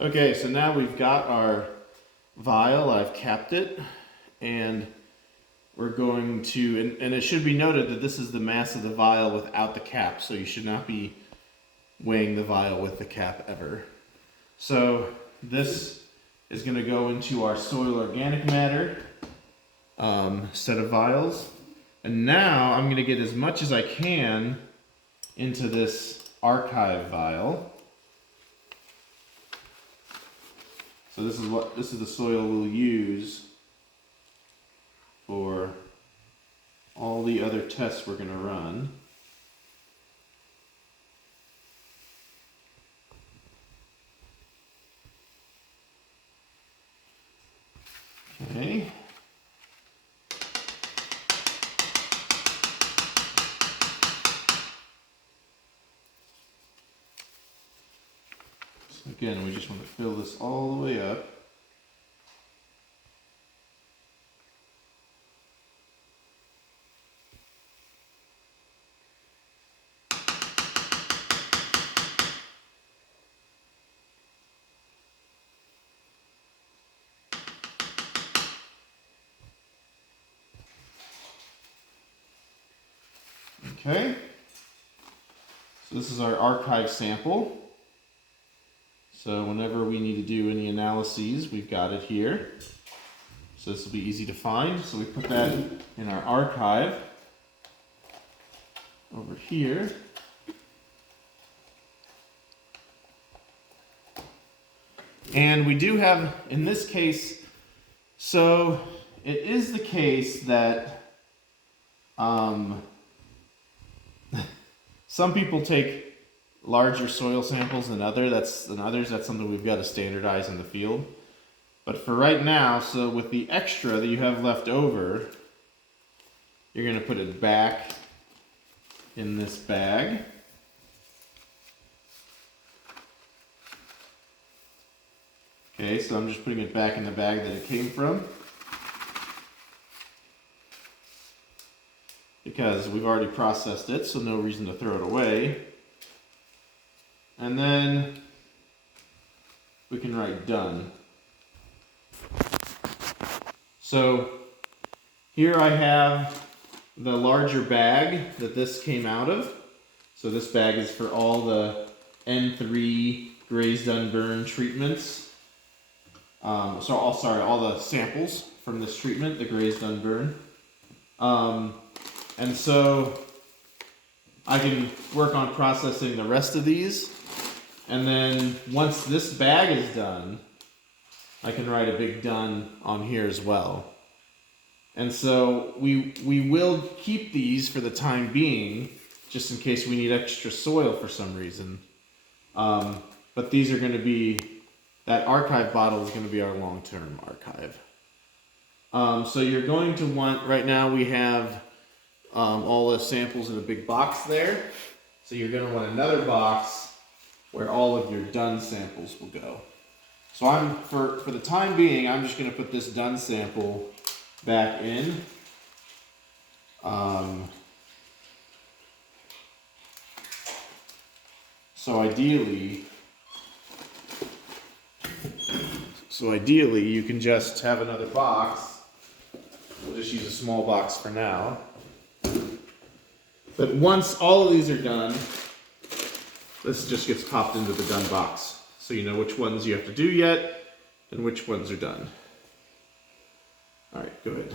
Okay, so now we've got our vial. I've capped it, and we're going to, and it should be noted that this is the mass of the vial without the cap, so you should not be weighing the vial with the cap ever. So this is going to go into our soil organic matter set of vials. And now I'm going to get as much as I can into this archive vial. So this is the soil we'll use for all the other tests we're going to run. Okay. So again, we just want to fill this all the way up. Okay, so this is our archive sample. So whenever we need to do any analyses, we've got it here. So this will be easy to find. So we put that in our archive over here. And we do have, in this case, so it is the case that some people take larger soil samples than others. That's something we've got to standardize in the field. But for right now, so with the extra that you have left over, you're going to put it back in this bag. Okay, so I'm just putting it back in the bag that it came from, because we've already processed it, so no reason to throw it away. And then we can write done. So here I have the larger bag that this came out of. So this bag is for all the N3 grazed unburned treatments. All the samples from this treatment, the grazed unburned. And so I can work on processing the rest of these. And then once this bag is done, I can write a big done on here as well. And so we will keep these for the time being, just in case we need extra soil for some reason. But these are going to be, that archive bottle is going to be our long-term archive. So you're going to want, right now we have all the samples in a big box there. So you're going to want another box where all of your done samples will go. So for the time being, I'm just going to put this done sample back in. So ideally, you can just have another box. We'll just use a small box for now. But once all of these are done, this just gets popped into the done box. So you know which ones you have to do yet and which ones are done. All right, go ahead.